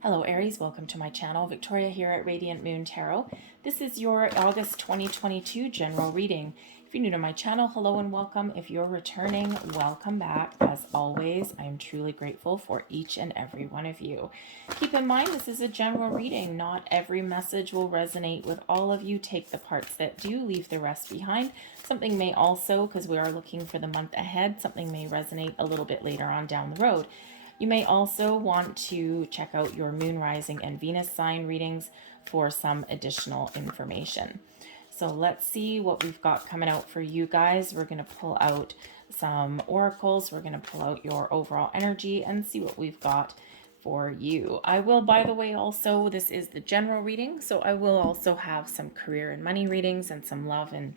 Hello Aries, welcome to my channel. Victoria here at Radiant Moon Tarot. This is your August 2022 general reading. If you're new to my channel, hello and welcome. If you're returning, welcome back. As always, I am truly grateful for each and every one of you. Keep in mind, this is a general reading. Not every message will resonate with all of you. Take the parts that do, leave the rest behind. Something may also, because we are looking for the month ahead, something may resonate a little bit later on down the road. You may also want to check out your moon, rising, and Venus sign readings for some additional information. So let's see what we've got coming out for you guys. We're going to pull out some oracles. We're going to pull out your overall energy and see what we've got for you. I will, by the way, also, this is the general reading, so I will also have some career and money readings and some love and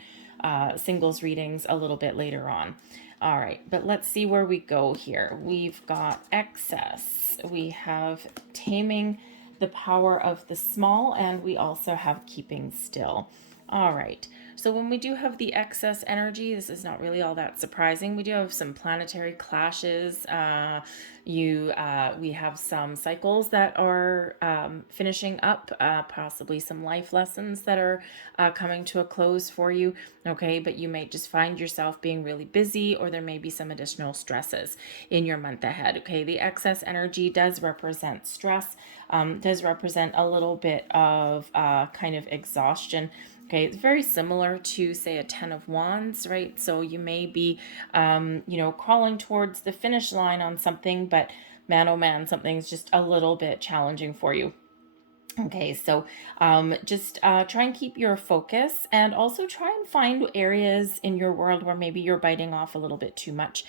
singles readings a little bit later on. All right, but let's see where we go here. We've got excess. We have taming the power of the small, and we also have keeping still. All right, so when we do have the excess energy, this is not really all that surprising. We do have some planetary clashes. We have some cycles that are finishing up, possibly some life lessons that are coming to a close for you. Okay, but you may just find yourself being really busy, or there may be some additional stresses in your month ahead. Okay, the excess energy does represent stress, does represent a little bit of kind of exhaustion. Okay, it's very similar to, say, a 10 of Wands, right? So you may be, crawling towards the finish line on something, but man, oh man, something's just a little bit challenging for you. Okay, so just try and keep your focus, and also try and find areas in your world where maybe you're biting off a little bit too much,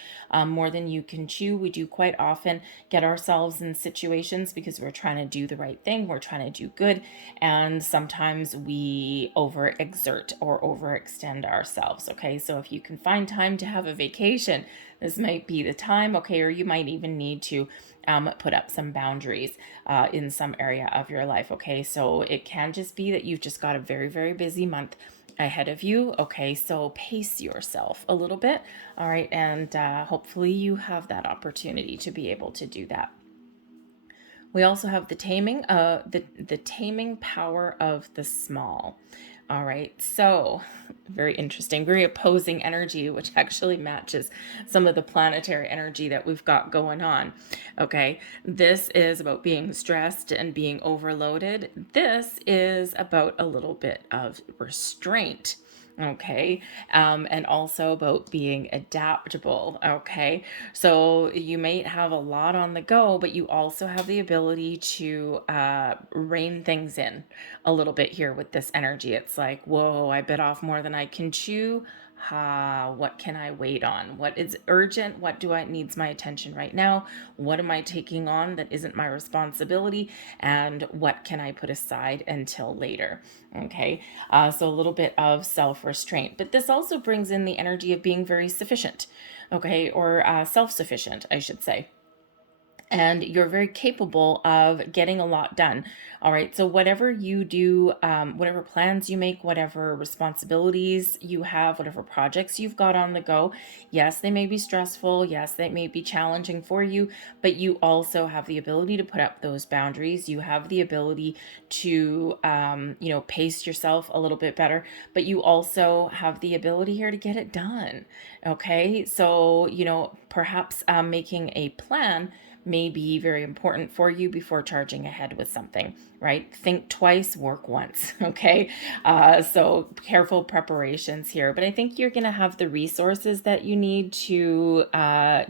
more than you can chew. We do quite often get ourselves in situations because we're trying to do the right thing, we're trying to do good, and sometimes we overexert or overextend ourselves. Okay, so if you can find time to have a vacation, this might be the time. Okay, or you might even need to put up some boundaries in some area of your life. Okay, so it can just be that you've just got a very, very busy month ahead of you. Okay, so pace yourself a little bit. All right, and hopefully you have that opportunity to be able to do that. We also have the taming, the taming power of the small. All right, so very interesting, very opposing energy, which actually matches some of the planetary energy that we've got going on. Okay, this is about being stressed and being overloaded. This is about a little bit of restraint. Okay, and also about being adaptable. Okay, so you may have a lot on the go, but you also have the ability to rein things in a little bit here with this energy. It's like, whoa, I bit off more than I can chew. What can I wait on? What is urgent? What do I needs my attention right now? What am I taking on that isn't my responsibility? And what can I put aside until later? Okay, so a little bit of self-restraint. But this also brings in the energy of being very sufficient, okay, or self-sufficient, I should say. And you're very capable of getting a lot done. All right, so whatever you do, whatever plans you make, whatever responsibilities you have, whatever projects you've got on the go, yes, they may be stressful, yes, they may be challenging for you, but you also have the ability to put up those boundaries. You have the ability to pace yourself a little bit better, but you also have the ability here to get it done. Okay, so perhaps making a plan may be very important for you before charging ahead with something, right? Think twice, work once, okay? So careful preparations here, but I think you're going to have the resources that you need to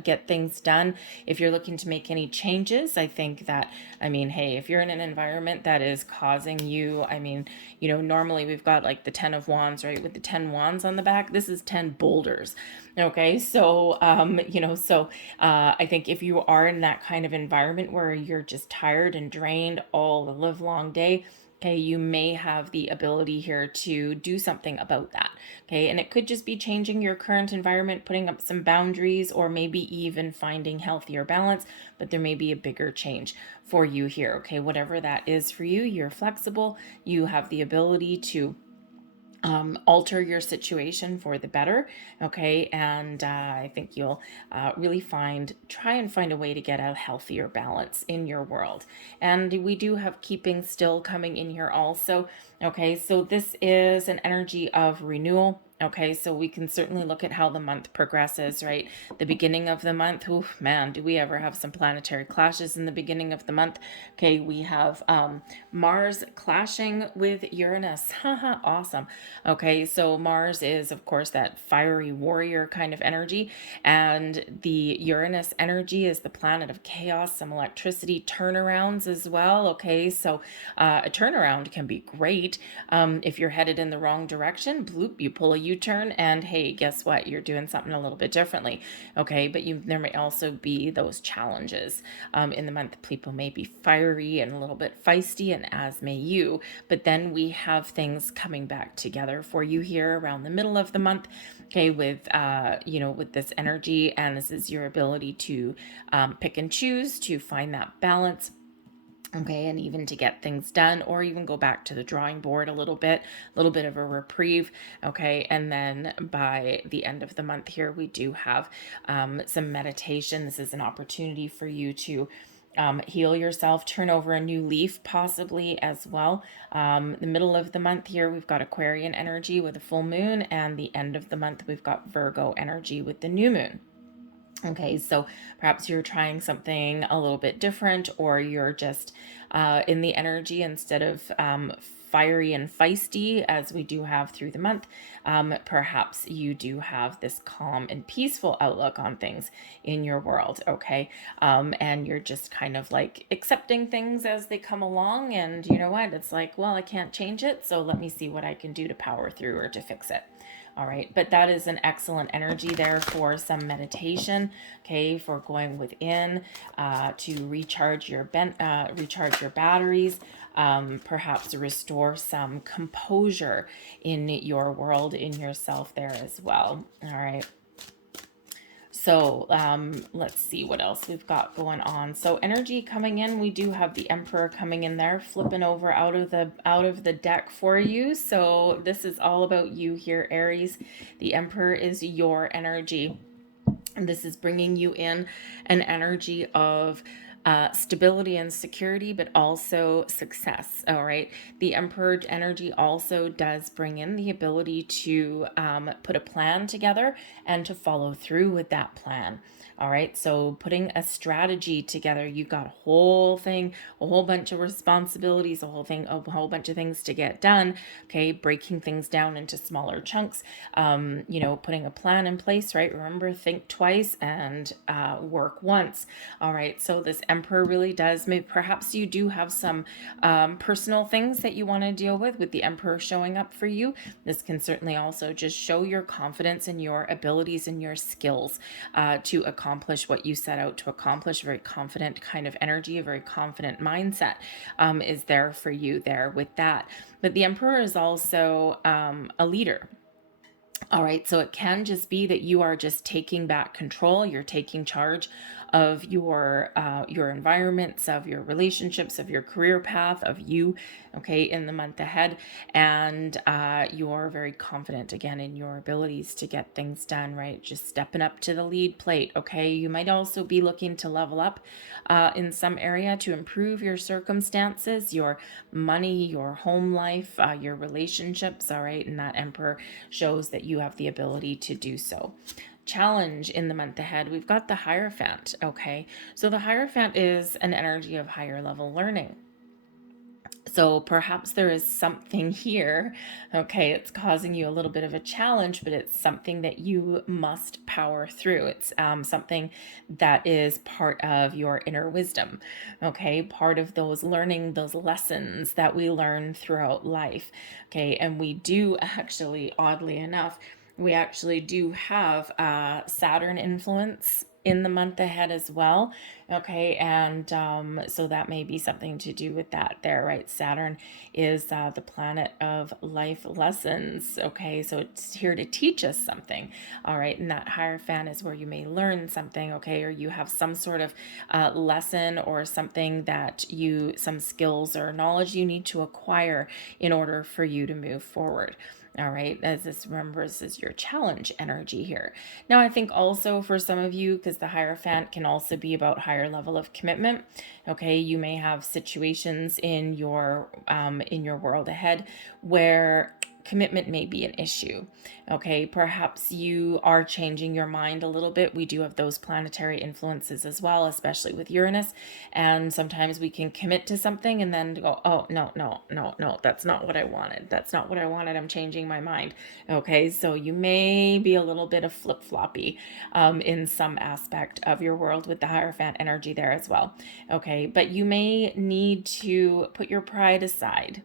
get things done. If you're looking to make any changes, I think that, hey, if you're in an environment that is causing you, normally we've got like the 10 of Wands, right? With the 10 Wands on the back, this is 10 boulders. Okay, so, I think if you are in that kind of environment where you're just tired and drained all the live long day, okay, you may have the ability here to do something about that. Okay, and it could just be changing your current environment, putting up some boundaries, or maybe even finding healthier balance, but there may be a bigger change for you here. Okay, whatever that is for you, you're flexible, you have the ability to alter your situation for the better. Okay. And I think you'll really try and find a way to get a healthier balance in your world. And we do have keeping still coming in here also. Okay. So this is an energy of renewal. Okay, so we can certainly look at how the month progresses, right? The beginning of the month, oh man, do we ever have some planetary clashes in the beginning of the month? Okay, we have Mars clashing with Uranus. Haha, awesome. Okay, so Mars is, of course, that fiery warrior kind of energy, and the Uranus energy is the planet of chaos, some electricity, turnarounds as well. Okay, so a turnaround can be great. If you're headed in the wrong direction, bloop, you pull a U-turn, and hey, guess what? You're doing something a little bit differently. Okay, but there may also be those challenges. In the month, people may be fiery and a little bit feisty, and as may you. But then we have things coming back together for you here around the middle of the month. Okay, with with this energy, and this is your ability to pick and choose to find that balance. Okay, and even to get things done, or even go back to the drawing board a little bit of a reprieve. Okay, and then by the end of the month here, we do have some meditation. This is an opportunity for you to heal yourself, turn over a new leaf, possibly as well. The middle of the month here, we've got Aquarian energy with a full moon, and the end of the month, we've got Virgo energy with the new moon. Okay, so perhaps you're trying something a little bit different, or you're just in the energy instead of fiery and feisty as we do have through the month. Perhaps you do have this calm and peaceful outlook on things in your world, okay? And you're just kind of like accepting things as they come along, and you know what? It's like, well, I can't change it, so let me see what I can do to power through or to fix it. All right, but that is an excellent energy there for some meditation, okay, for going within to recharge your batteries, perhaps restore some composure in your world, in yourself there as well. All right. So let's see what else we've got going on. So energy coming in, we do have the Emperor coming in there, flipping over out of the deck for you. So this is all about you here, Aries. The Emperor is your energy. And this is bringing you in an energy of stability and security, but also success. All right. The Emperor energy also does bring in the ability to put a plan together and to follow through with that plan. All right. So putting a strategy together, you've got a whole bunch of responsibilities, a whole bunch of things to get done. Okay. Breaking things down into smaller chunks, putting a plan in place, right? Remember, think twice and work once. All right. So this Emperor really does, maybe perhaps you do have some personal things that you want to deal with the Emperor showing up for you. This can certainly also just show your confidence in your abilities and your skills to accomplish what you set out to accomplish. A very confident kind of energy, a very confident mindset is there for you there with that. But the Emperor is also a leader. All right, so it can just be that you are just taking back control. You're taking charge of your environments, of your relationships, of your career path, of you, okay, in the month ahead. And you're very confident, again, in your abilities to get things done, right? Just stepping up to the lead plate, okay? You might also be looking to level up in some area to improve your circumstances, your money, your home life, your relationships, all right? And that Emperor shows that you have the ability to do so. Challenge in the month ahead, we've got the Hierophant, okay? So the Hierophant is an energy of higher level learning. So perhaps there is something here, okay, it's causing you a little bit of a challenge, but it's something that you must power through. It's something that is part of your inner wisdom, okay, part of those lessons that we learn throughout life, okay, and we do actually, oddly enough, we actually do have Saturn influence in the month ahead as well. Okay, and so that may be something to do with that there, right? Saturn is the planet of life lessons. Okay, so it's here to teach us something. All right, and that Hierophant is where you may learn something, okay, or you have some sort of lesson or something some skills or knowledge you need to acquire in order for you to move forward. All right, as this, remember, this is your challenge energy here. Now, I think also for some of you, because the Hierophant can also be about higher level of commitment. Okay, you may have situations in your world ahead where commitment may be an issue. Okay, perhaps you are changing your mind a little bit. We do have those planetary influences as well, especially with Uranus. And sometimes we can commit to something and then go, oh, no, no, no, no, that's not what I wanted. That's not what I wanted. I'm changing my mind. Okay, so you may be a little bit of flip-floppy in some aspect of your world with the Hierophant energy there as well. Okay, but you may need to put your pride aside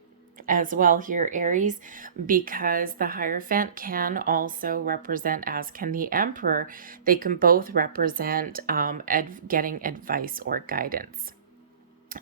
as well here, Aries, because the Hierophant can also represent, as can the Emperor, they can both represent getting advice or guidance.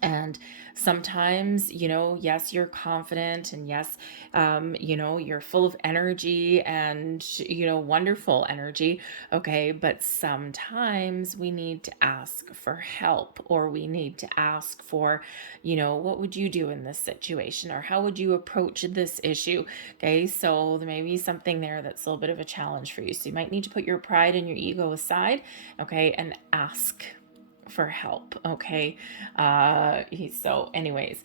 And sometimes, yes, you're confident, and yes, you're full of energy and, wonderful energy. Okay. But sometimes we need to ask for help, or we need to ask for, what would you do in this situation? Or how would you approach this issue? Okay. So there may be something there that's a little bit of a challenge for you. So you might need to put your pride and your ego aside. Okay. And ask for help. Okay. So anyways,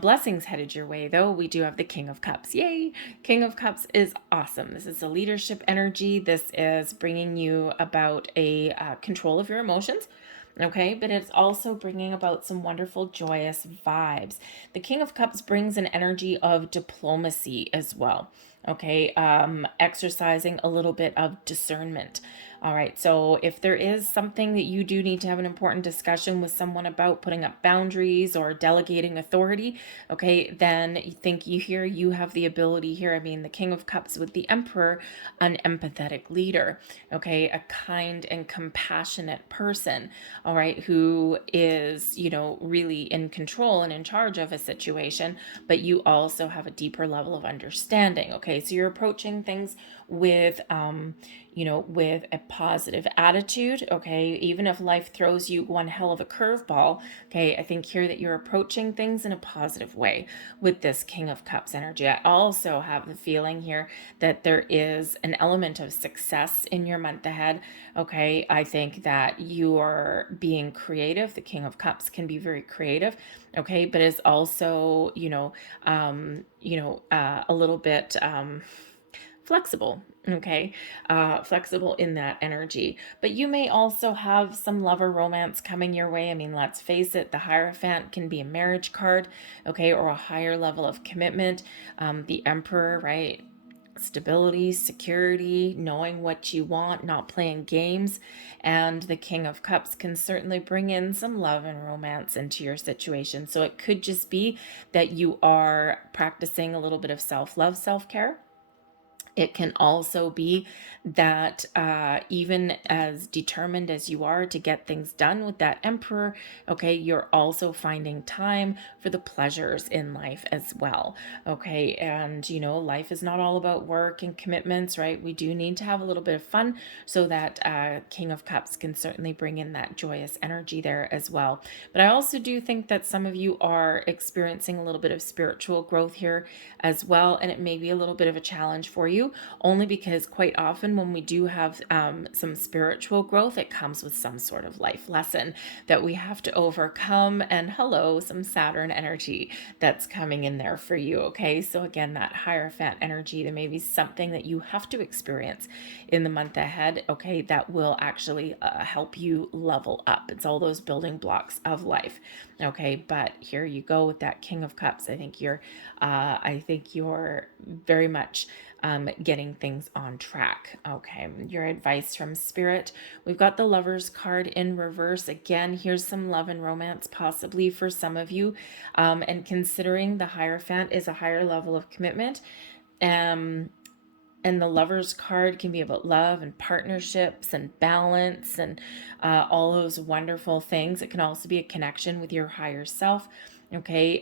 blessings headed your way though. We do have the King of Cups. Yay. King of Cups is awesome. This is a leadership energy. This is bringing you about a control of your emotions. Okay, but it's also bringing about some wonderful, joyous vibes. The King of Cups brings an energy of diplomacy as well. Okay, exercising a little bit of discernment. All right, so if there is something that you do need to have an important discussion with someone about, putting up boundaries or delegating authority, okay, then you have the ability here. I mean, the King of Cups with the Emperor, an empathetic leader, okay, a kind and compassionate person, all right, who is, really in control and in charge of a situation, but you also have a deeper level of understanding, okay? So you're approaching things with, with a positive attitude, okay? Even if life throws you one hell of a curveball, okay, I think here that you're approaching things in a positive way with this King of Cups energy. I also have the feeling here that there is an element of success in your month ahead, okay? I think that you are being creative. The King of Cups can be very creative, okay, but is also, a little bit flexible, okay, flexible in that energy. But you may also have some lover romance coming your way. I mean, let's face it, the Hierophant can be a marriage card, okay, or a higher level of commitment. The Emperor, right? Stability, security, knowing what you want, not playing games. And the King of Cups can certainly bring in some love and romance into your situation. So it could just be that you are practicing a little bit of self-love, self-care. It can also be that even as determined as you are to get things done with that Emperor, okay, you're also finding time for the pleasures in life as well, okay? And, life is not all about work and commitments, right? We do need to have a little bit of fun, so that King of Cups can certainly bring in that joyous energy there as well. But I also do think that some of you are experiencing a little bit of spiritual growth here as well, and it may be a little bit of a challenge for you, only because quite often when we do have some spiritual growth, it comes with some sort of life lesson that we have to overcome. And hello, some Saturn energy that's coming in there for you, okay? So again, that Hierophant energy, there may be something that you have to experience in the month ahead, okay, that will actually help you level up. It's all those building blocks of life, okay? But here you go with that King of Cups. I think you're very much getting things on track. Okay, your advice from Spirit. We've got the Lovers card in reverse. Again, here's some love and romance possibly for some of you. And considering the Hierophant is a higher level of commitment, and the Lovers card can be about love and partnerships and balance and all those wonderful things. It can also be a connection with your higher self. Okay,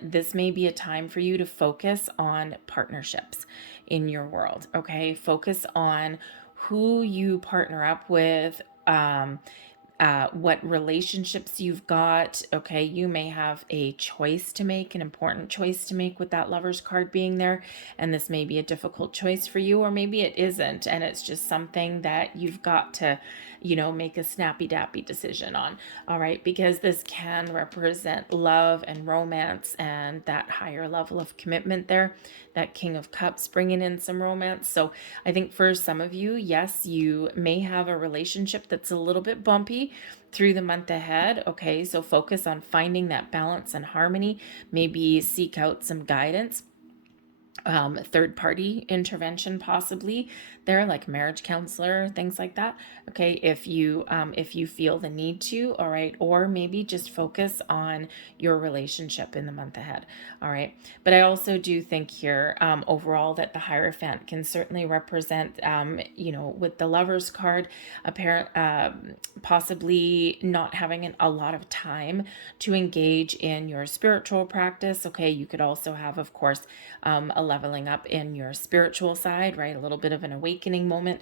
this may be a time for you to focus on partnerships in your world. Okay, focus on who you partner up with. what relationships you've got. Okay, you may have a choice to make, an important choice to make with that Lover's card being there, and this may be a difficult choice for you, or maybe it isn't, and it's just something that you've got to, make a snappy dappy decision on. All right, because this can represent love and romance and that higher level of commitment there, that King of Cups bringing in some romance. So I think for some of you, yes, you may have a relationship that's a little bit bumpy through the month ahead. Okay, so focus on finding that balance and harmony. Maybe seek out some guidance, third party intervention possibly there, like marriage counselor, things like that. Okay, if you feel the need to. All right, or maybe just focus on your relationship in the month ahead. All right, but I also do think here, overall, that the Hierophant can certainly represent, with the Lover's card, apparent possibly not having a lot of time to engage in your spiritual practice. Okay, you could also have, of course, a leveling up in your spiritual side, right? A little bit of an awakening moment,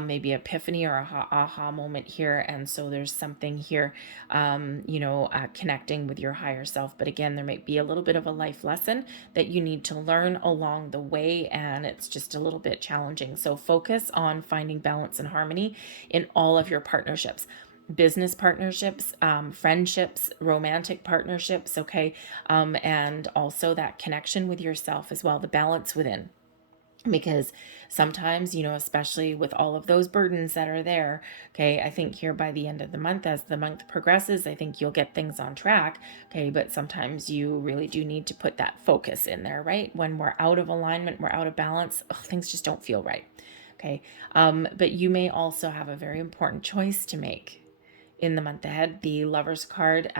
maybe epiphany or aha moment here. And so there's something here, connecting with your higher self. But again, there might be a little bit of a life lesson that you need to learn along the way, and it's just a little bit challenging. So focus on finding balance and harmony in all of your partnerships. Business partnerships, friendships, romantic partnerships, okay, and also that connection with yourself as well, the balance within. Because sometimes, especially with all of those burdens that are there, okay, I think here by the end of the month, as the month progresses, I think you'll get things on track, okay, but sometimes you really do need to put that focus in there, right? When we're out of alignment, we're out of balance, things just don't feel right, okay? But you may also have a very important choice to make in the month ahead. The Lover's card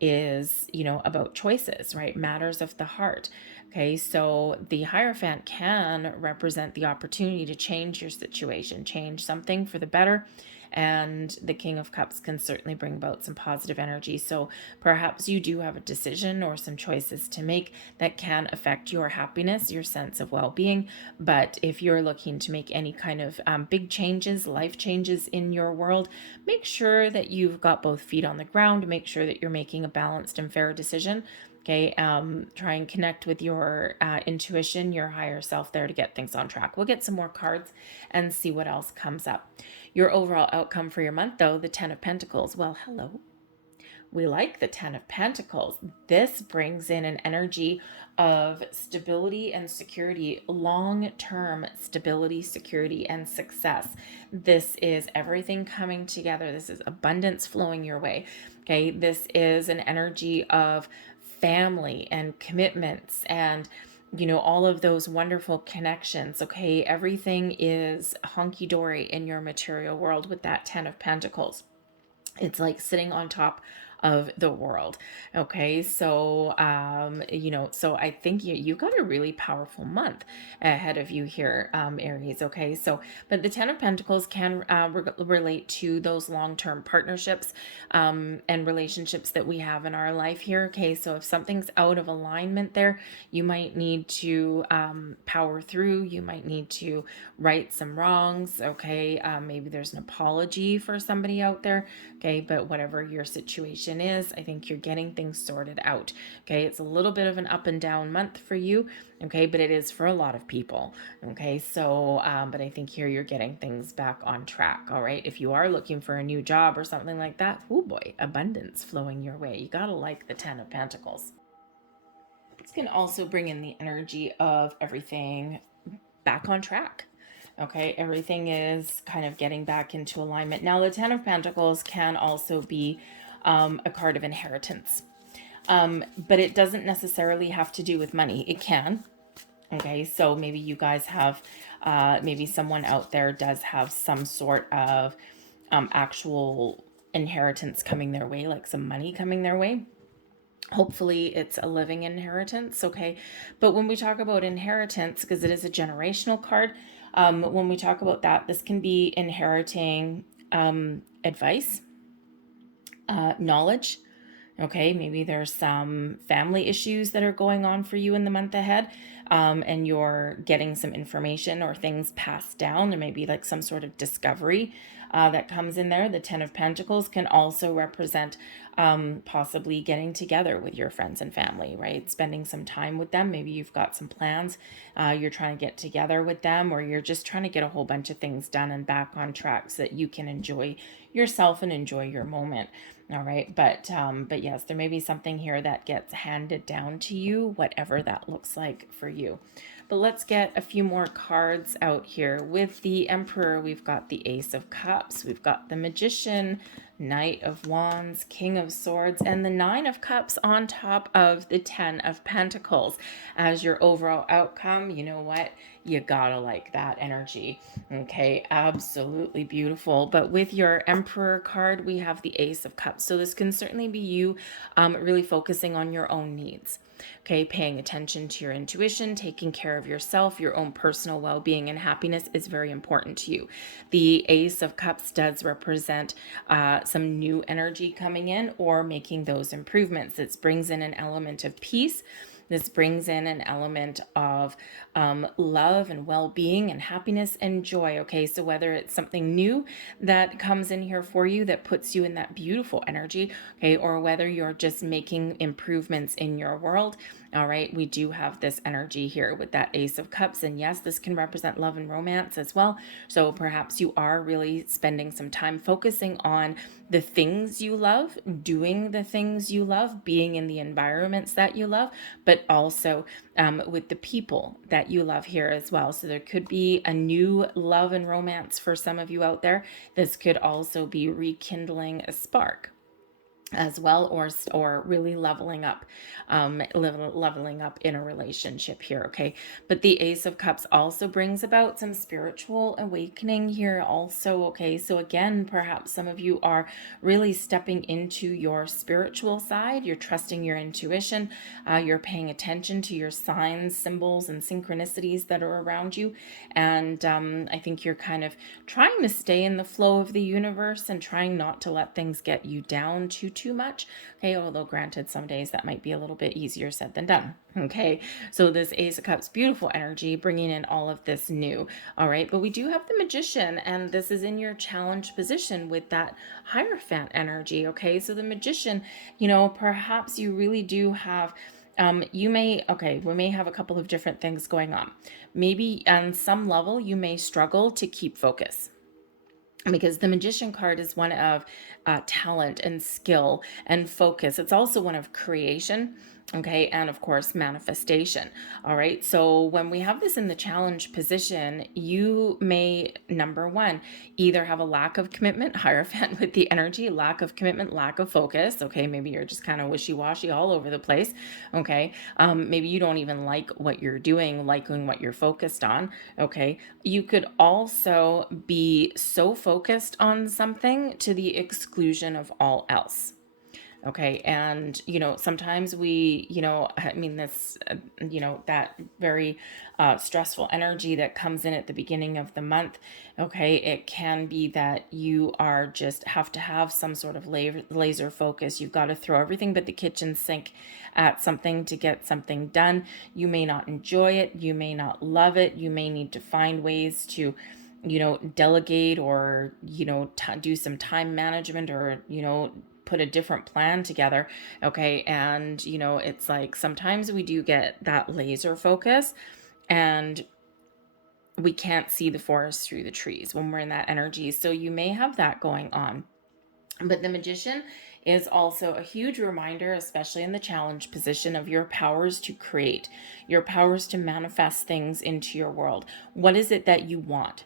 is, about choices, right? Matters of the heart. Okay, so the Hierophant can represent the opportunity to change your situation, change something for the better. And the King of Cups can certainly bring about some positive energy. So perhaps you do have a decision or some choices to make that can affect your happiness, your sense of well-being. But if you're looking to make any kind of big changes, life changes in your world, make sure that you've got both feet on the ground. Make sure that you're making a balanced and fair decision. Okay, try and connect with your intuition, your higher self there to get things on track. We'll get some more cards and see what else comes up. Your overall outcome for your month, though, the 10 of Pentacles. Well, hello. We like the 10 of Pentacles. This brings in an energy of stability and security, long-term stability, security, and success. This is everything coming together. This is abundance flowing your way. Okay, this is an energy of family and commitments and all of those wonderful connections. Okay, everything is hunky-dory in your material world with that 10 of Pentacles. It's like sitting on top of the world. Okay, so so I think you got a really powerful month ahead of you here, Aries. Okay, so but the 10 of Pentacles can relate to those long-term partnerships and relationships that we have in our life here. Okay, so if something's out of alignment there, you might need to power through. You might need to right some wrongs. Okay, maybe there's an apology for somebody out there. Okay, but whatever your situation is, I think you're getting things sorted out. Okay, it's a little bit of an up and down month for you. Okay, but it is for a lot of people. Okay, so but I think here you're getting things back on track. All right, if you are looking for a new job or something like that, oh boy, abundance flowing your way. You gotta like the 10 of Pentacles. This can also bring in the energy of everything back on track. Okay, everything is kind of getting back into alignment. Now, the 10 of Pentacles can also be a card of inheritance, but it doesn't necessarily have to do with money. It can. Okay, so maybe you guys have, maybe someone out there does have some sort of actual inheritance coming their way, like some money coming their way. Hopefully it's a living inheritance, okay? But when we talk about inheritance, because it is a generational card, when we talk about that, this can be inheriting advice, knowledge, okay? Maybe there's some family issues that are going on for you in the month ahead. and you're getting some information or things passed down. There may be like some sort of discovery that comes in there. The Ten of Pentacles can also represent possibly getting together with your friends and family, right? Spending some time with them. Maybe you've got some plans. You're trying to get together with them, or you're just trying to get a whole bunch of things done and back on track so that you can enjoy yourself and enjoy your moment. All right. But yes, there may be something here that gets handed down to you, whatever that looks like for you. But let's get a few more cards out here. With the Emperor, we've got the Ace of Cups, we've got the Magician, Knight of Wands, King of Swords, and the Nine of Cups on top of the Ten of Pentacles. As your overall outcome, you know what? You gotta like that energy. Okay, absolutely beautiful. But with your Emperor card, we have the Ace of Cups. So this can certainly be you really focusing on your own needs. Okay, paying attention to your intuition, taking care of yourself, your own personal well-being and happiness is very important to you. The Ace of Cups does represent some new energy coming in or making those improvements. This brings in an element of peace. This brings in an element of love and well-being and happiness and joy. Okay, so whether it's something new that comes in here for you that puts you in that beautiful energy, okay, or whether you're just making improvements in your world, all right, we do have this energy here with that Ace of Cups. And yes, this can represent love and romance as well. So perhaps you are really spending some time focusing on the things you love, doing the things you love, being in the environments that you love, but also with the people that you love here as well. So there could be a new love and romance for some of you out there. This could also be rekindling a spark as well, or really leveling up in a relationship here. Okay, but the Ace of Cups also brings about some spiritual awakening here also. Okay, so again, perhaps some of you are really stepping into your spiritual side. You're trusting your intuition. You're paying attention to your signs, symbols, and synchronicities that are around you. And I think you're kind of trying to stay in the flow of the universe and trying not to let things get you down too much. Okay, although granted, some days that might be a little bit easier said than done. Okay, so this Ace of Cups, beautiful energy, bringing in all of this new. All right, but we do have the Magician, and this is in your challenge position with that Hierophant energy. Okay, so the Magician, you know, perhaps you really do have we may have a couple of different things going on. Maybe on some level you may struggle to keep focus, because the Magician card is one of talent and skill and focus. It's also one of creation, okay, and of course manifestation. All right, so when we have this in the challenge position, you may, number one, either have a lack of commitment, Hierophant with the energy, lack of commitment, lack of focus. Okay, maybe you're just kind of wishy-washy all over the place. Okay, maybe you don't even like what you're doing, liking what you're focused on. Okay, you could also be so focused on something to the exclusion of all else. Okay, and you know, sometimes we, you know, I mean, this you know, that very stressful energy that comes in at the beginning of the month. Okay, it can be that you are just have to have some sort of laser focus. You've got to throw everything but the kitchen sink at something to get something done. You may not enjoy it, you may not love it, you may need to find ways to, you know, delegate, or, you know, do some time management, or, you know, put a different plan together. Okay, and you know, it's like sometimes we do get that laser focus and we can't see the forest through the trees when we're in that energy. So you may have that going on. But the Magician is also a huge reminder, especially in the challenge position, of your powers to create, your powers to manifest things into your world. What is it that you want?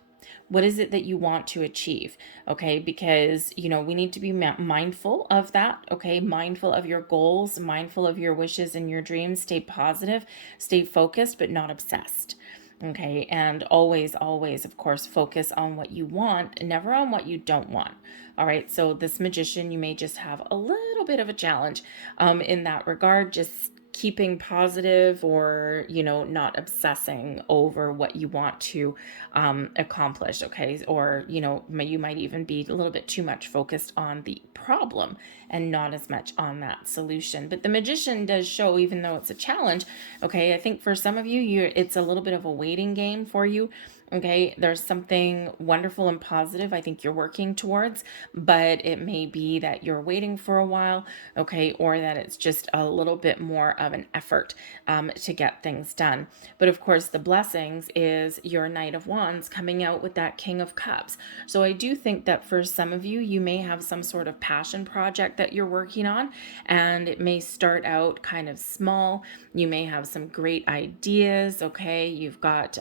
What is it that you want to achieve? Okay, because, you know, we need to be mindful of that. Okay, mindful of your goals, mindful of your wishes and your dreams. Stay positive, stay focused, but not obsessed. Okay, and always, of course, focus on what you want, never on what you don't want. All right, so this Magician, you may just have a little bit of a challenge in that regard. Just keeping positive, or, not obsessing over what you want to accomplish. Okay. Or, you might even be a little bit too much focused on the problem and not as much on that solution. But the Magician does show, even though it's a challenge, okay, I think for some of you, it's a little bit of a waiting game for you. Okay, there's something wonderful and positive I think you're working towards, but it may be that you're waiting for a while, okay, or that it's just a little bit more of an effort to get things done. But of course, the blessings is your Knight of Wands coming out with that King of Cups. So I do think that for some of you, you may have some sort of passion project that you're working on, and it may start out kind of small. You may have some great ideas, okay? You've got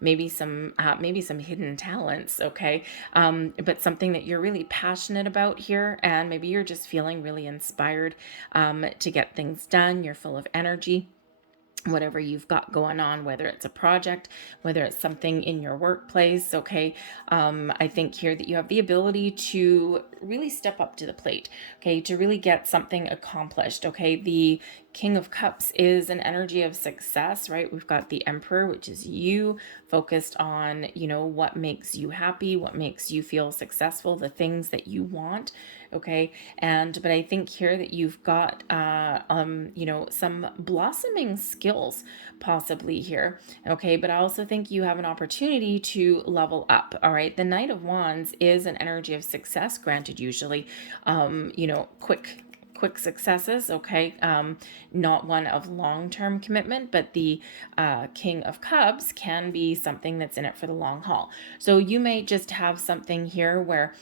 maybe some hidden talents, okay? But something that you're really passionate about here, and maybe you're just feeling really inspired to get things done. You're full of energy, whatever you've got going on, whether it's a project, whether it's something in your workplace, okay? I think here that you have the ability to really step up to the plate, okay, to really get something accomplished, okay? The King of Cups is an energy of success, right? We've got the Emperor, which is you, focused on, what makes you happy, what makes you feel successful, the things that you want, okay? But I think here that you've got, some blossoming skills possibly here, okay? But I also think you have an opportunity to level up, all right? The Knight of Wands is an energy of success granted usually, quick successes, okay? Not one of long-term commitment, but the King of Cups can be something that's in it for the long haul. So you may just have something here where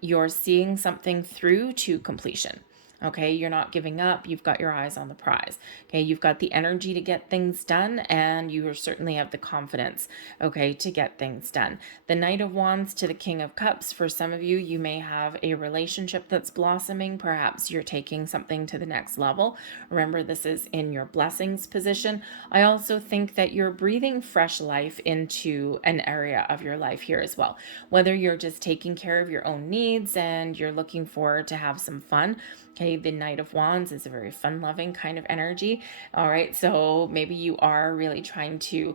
you're seeing something through to completion. Okay, you're not giving up. You've got your eyes on the prize. Okay, you've got the energy to get things done, and you certainly have the confidence, okay, to get things done. The Knight of Wands to the King of Cups, for some of you, you may have a relationship that's blossoming. Perhaps you're taking something to the next level. Remember, this is in your blessings position. I also think that you're breathing fresh life into an area of your life here as well. Whether you're just taking care of your own needs and you're looking forward to have some fun. Okay, the Knight of Wands is a very fun-loving kind of energy. All right, so maybe you are really trying to,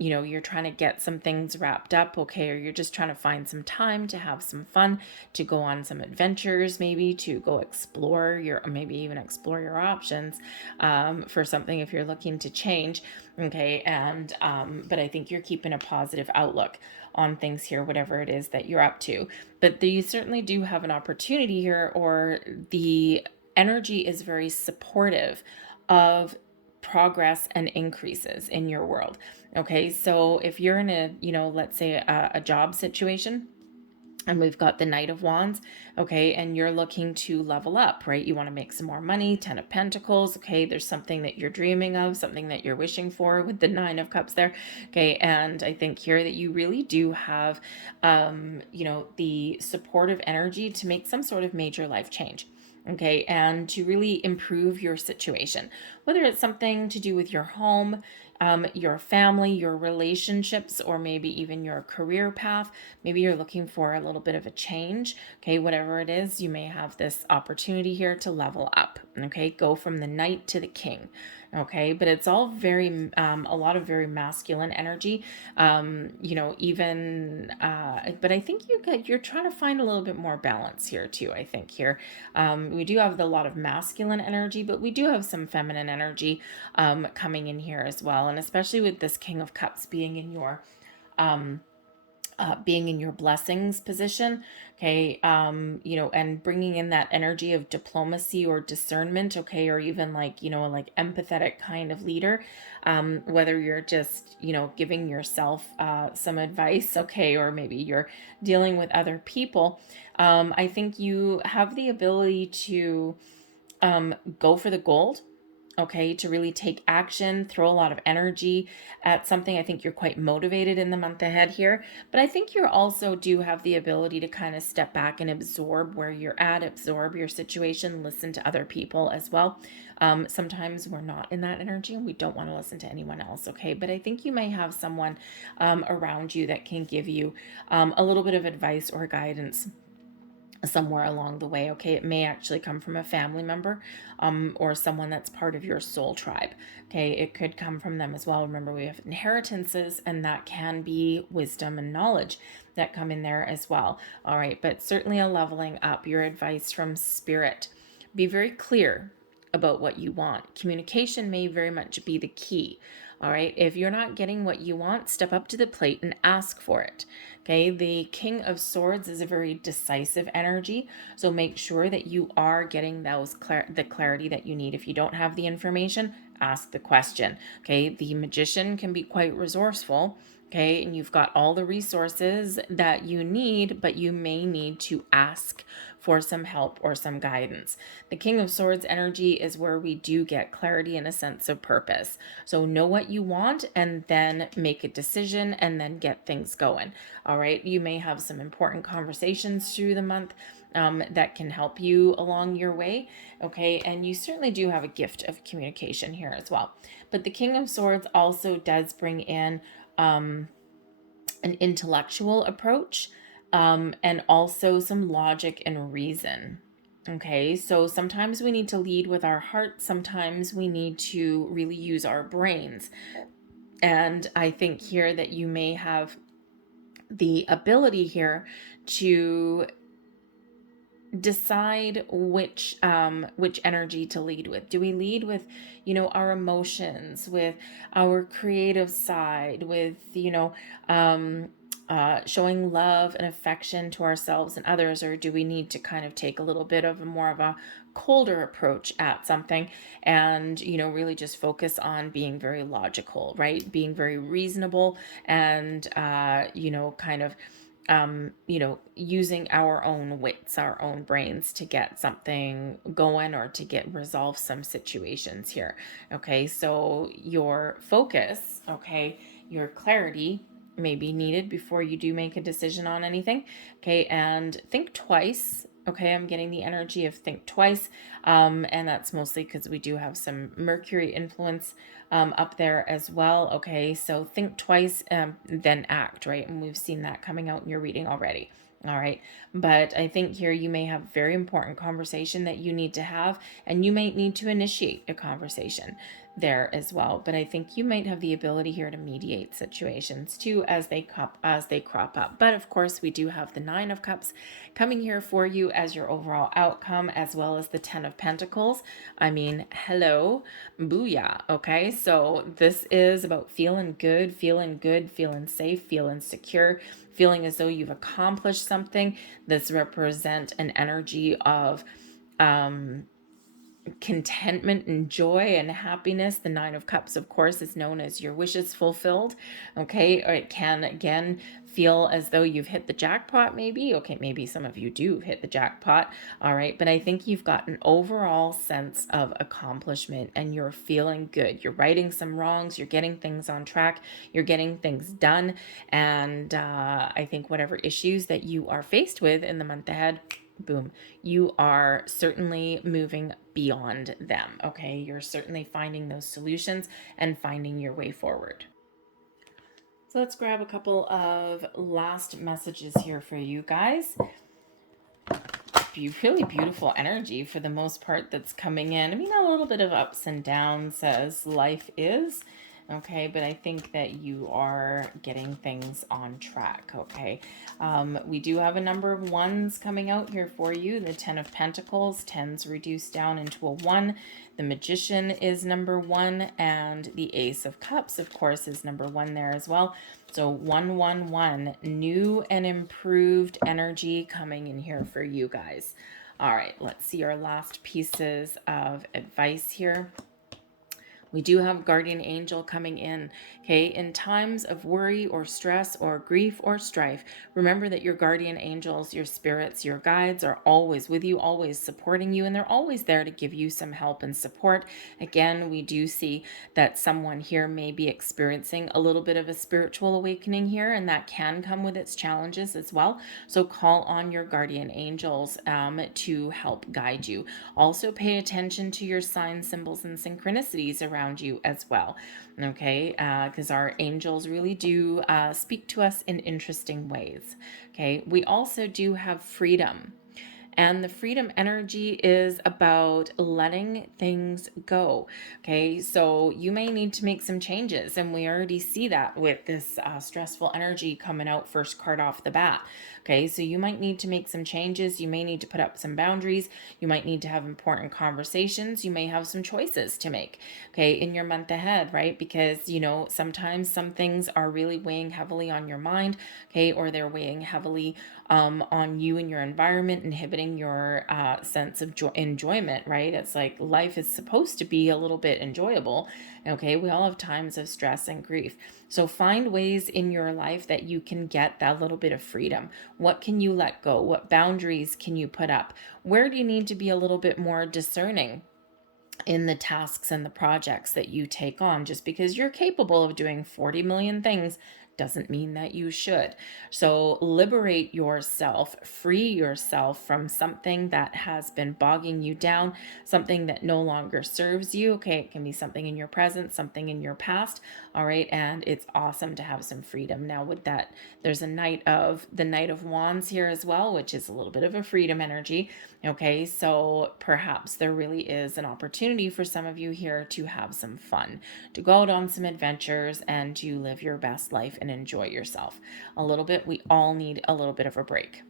you're trying to get some things wrapped up, okay, or you're just trying to find some time to have some fun, to go on some adventures, maybe to go explore maybe even explore your options for something if you're looking to change, okay, but I think you're keeping a positive outlook on things here, whatever it is that you're up to. But you certainly do have an opportunity here, or the energy is very supportive of progress and increases in your world. Okay, so if you're in let's say a job situation, and we've got the Knight of Wands, okay, and you're looking to level up, right? You want to make some more money, 10 of Pentacles, okay, there's something that you're dreaming of, something that you're wishing for with the Nine of Cups there, okay, and I think here that you really do have, the supportive energy to make some sort of major life change. Okay, and to really improve your situation, whether it's something to do with your home, your family, your relationships, or maybe even your career path. Maybe you're looking for a little bit of a change. Okay, whatever it is, you may have this opportunity here to level up. Okay, go from the Knight to the King. Okay, but it's all very, a lot of very masculine energy, but I think you're trying to find a little bit more balance here too. I think here, we do have a lot of masculine energy, but we do have some feminine energy, coming in here as well. And especially with this King of Cups being in your, blessings position, okay, and bringing in that energy of diplomacy or discernment, okay, or even like empathetic kind of leader, whether you're just, giving yourself some advice, okay, or maybe you're dealing with other people, I think you have the ability to go for the gold. Okay, to really take action, throw a lot of energy at something. I think you're quite motivated in the month ahead here, but I think you also do have the ability to kind of step back and absorb where you're at, absorb your situation, listen to other people as well. Sometimes we're not in that energy and we don't want to listen to anyone else, okay? But I think you may have someone around you that can give you a little bit of advice or guidance somewhere along the way. Okay, it may actually come from a family member, or someone that's part of your soul tribe. Okay, it could come from them as well. Remember, we have inheritances, and that can be wisdom and knowledge that come in there as well. All right, but certainly a leveling up. Your advice from spirit: be very clear about what you want. Communication may very much be the key. All right, if you're not getting what you want, step up to the plate and ask for it. Okay, the King of Swords is a very decisive energy, so make sure that you are getting the clarity that you need. If you don't have the information, ask the question. Okay, the Magician can be quite resourceful. Okay, and you've got all the resources that you need, but you may need to ask for some help or some guidance. The King of Swords energy is where we do get clarity and a sense of purpose. So know what you want and then make a decision and then get things going. All right, you may have some important conversations through the month that can help you along your way. Okay, and you certainly do have a gift of communication here as well. But the King of Swords also does bring in an intellectual approach, and also some logic and reason. Okay, so sometimes we need to lead with our heart, sometimes we need to really use our brains. And I think here that you may have the ability here to decide which energy to lead with. Do we lead with, our emotions, with our creative side, with, showing love and affection to ourselves and others, or do we need to kind of take a little bit of more of a colder approach at something and, really just focus on being very logical, right? Being very reasonable and, kind of using our own wits, our own brains to get something going or to resolve some situations here. Okay, so your focus, okay, your clarity may be needed before you do make a decision on anything. Okay, and think twice. Okay, I'm getting the energy of think twice, and that's mostly because we do have some Mercury influence up there as well. Okay, so think twice, then act, right? And we've seen that coming out in your reading already. All right, but I think here you may have very important conversation that you need to have, and you might need to initiate a conversation there as well. But I think you might have the ability here to mediate situations too as they crop up. But of course, we do have the Nine of Cups coming here for you as your overall outcome, as well as the Ten of Pentacles. I mean, hello, booyah. Okay, so this is about feeling good, feeling safe, feeling secure, feeling as though you've accomplished something. This represents an energy of contentment and joy and happiness. The Nine of Cups, of course, is known as your wishes fulfilled. Okay, or it can again feel as though you've hit the jackpot, maybe. Okay, maybe some of you do hit the jackpot. All right, but I think you've got an overall sense of accomplishment and you're feeling good. You're righting some wrongs, you're getting things on track, you're getting things done. And I think whatever issues that you are faced with in the month ahead, boom, you are certainly moving beyond them. Okay, you're certainly finding those solutions and finding your way forward. So let's grab a couple of last messages here for you guys. Really beautiful energy for the most part that's coming in. I mean, a little bit of ups and downs as life is. Okay, but I think that you are getting things on track. Okay, we do have a number of ones coming out here for you. The Ten of Pentacles, tens reduced down into a 1. The Magician is number 1, and the Ace of Cups, of course, is number 1 there as well. So 111, new and improved energy coming in here for you guys. All right, let's see our last pieces of advice here. We do have guardian angel coming in. Okay, in times of worry or stress or grief or strife, remember that your guardian angels, your spirits, your guides are always with you, always supporting you, and they're always there to give you some help and support. Again, we do see that someone here may be experiencing a little bit of a spiritual awakening here, and that can come with its challenges as well. So call on your guardian angels to help guide you. Also pay attention to your signs, symbols, and synchronicities around you as well. Okay, because our angels really do speak to us in interesting ways. Okay, we also do have freedom. And the freedom energy is about letting things go. Okay, so you may need to make some changes, and we already see that with this stressful energy coming out first card off the bat. Okay, so you might need to make some changes. You may need to put up some boundaries. You might need to have important conversations. You may have some choices to make, okay, in your month ahead, right? Because, you know, sometimes some things are really weighing heavily on your mind, okay, or they're weighing heavily on you and your environment, inhibiting your sense of enjoyment, right? It's like life is supposed to be a little bit enjoyable. Okay, we all have times of stress and grief. So find ways in your life that you can get that little bit of freedom. What can you let go? What boundaries can you put up? Where do you need to be a little bit more discerning in the tasks and the projects that you take on? Just because you're capable of doing 40 million things doesn't mean that you should. So liberate yourself, free yourself from something that has been bogging you down, something that no longer serves you. Okay, it can be something in your present, something in your past. All right, and it's awesome to have some freedom. Now with that, there's the Knight of Wands here as well, which is a little bit of a freedom energy. Okay, so perhaps there really is an opportunity for some of you here to have some fun, to go out on some adventures and to live your best life and enjoy yourself a little bit. We all need a little bit of a break.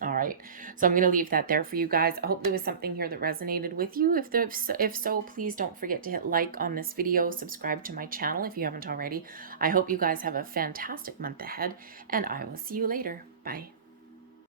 All right, so I'm going to leave that there for you guys. I hope there was something here that resonated with you. If so, please don't forget to hit like on this video, subscribe to my channel if you haven't already. I hope you guys have a fantastic month ahead, and I will see you later. Bye.